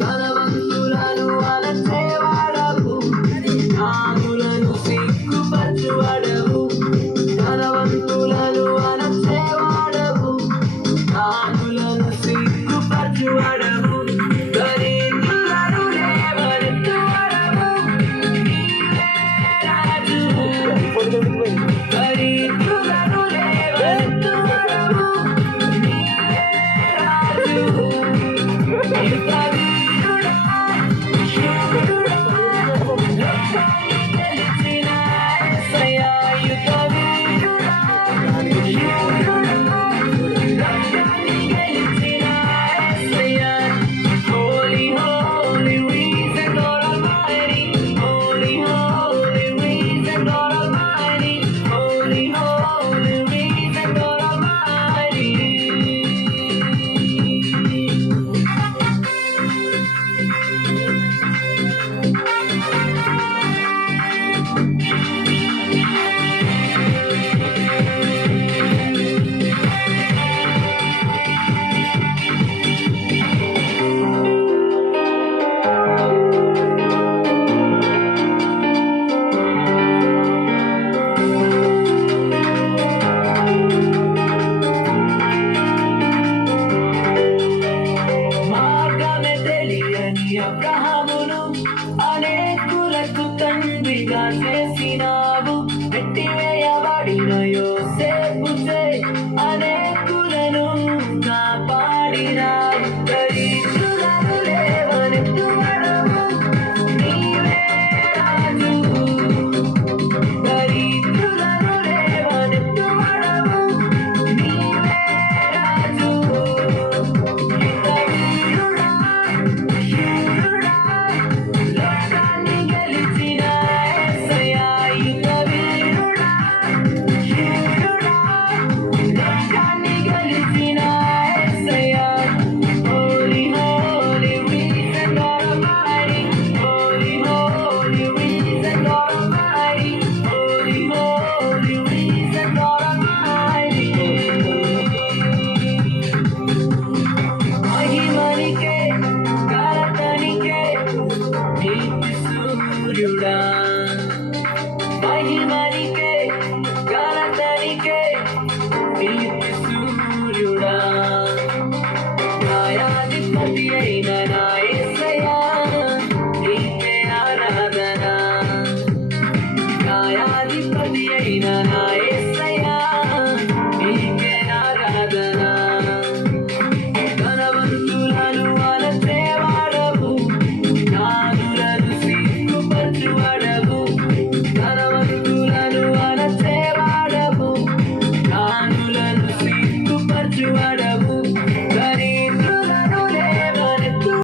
ధనవంతులను అలచేవాడవు, జ్ఞానులను సిగ్గుపరచువాడవు. ధనవంతులను అలచేవాడవు, జ్ఞానులను సిగ్గుపరచువాడవు. దరిద్రులను లేవనెత్తువాడవు, నీవే రాజువు. దరిద్రులను లేవనెత్తువాడవు, నీవే రాజువు. యుద్ధవీరుడా, శూరుడా, లోకాన్ని గెలిచిన యేసయ్యా. యుద్ధవీరుడా, శూరుడా, లోకాన్ని గెలిచిన యేసయ్యా. Holy, holy, reason God Almighty. Holy, holy, reason God Almighty. Holy, holy, reason God Almighty. మార్గమే తెలియని అబ్రహామును అనేకులకు తండ్రిగా చేసినావు. పెట్టివేయబడిన యోసేపుచే అనేకులను కాపాడినావు. దరిద్రులను లేవనెత్తువాడవు, నీవే రాజువు. దరిద్రులను లేవనెత్తువాడవు, నీవే రాజువు. యుద్ధవీరుడా, శూరుడా, లోకాన్ని గెలిచిన యేసయ్యా. యుద్ధవీరుడా, శూరుడా, లోకాన్ని గెలిచిన యేసయ్యా. Holy, holy, reason God Almighty. Holy, holy, reason God Almighty. Holy, holy, reason God Almighty. మహిమనికే ఘనతనికే నీతి సూర్యుడా. మహిమనికే ఘనతనికే నీతి సూర్యుడా. న్యాయాధిపతి అయిన నా యేసయ్యా, నీకే ఆరాధన. న్యాయాధిపతి అయిన నా యేసయ్యా, నీకే ఆరాధన. ధనవంతులను అలచేవాడవు, జ్ఞానులను సిగ్గుపరచువాడవు. ధనవంతులను అలచేవాడవు, జ్ఞానులను సిగ్గుపరచువాడవు.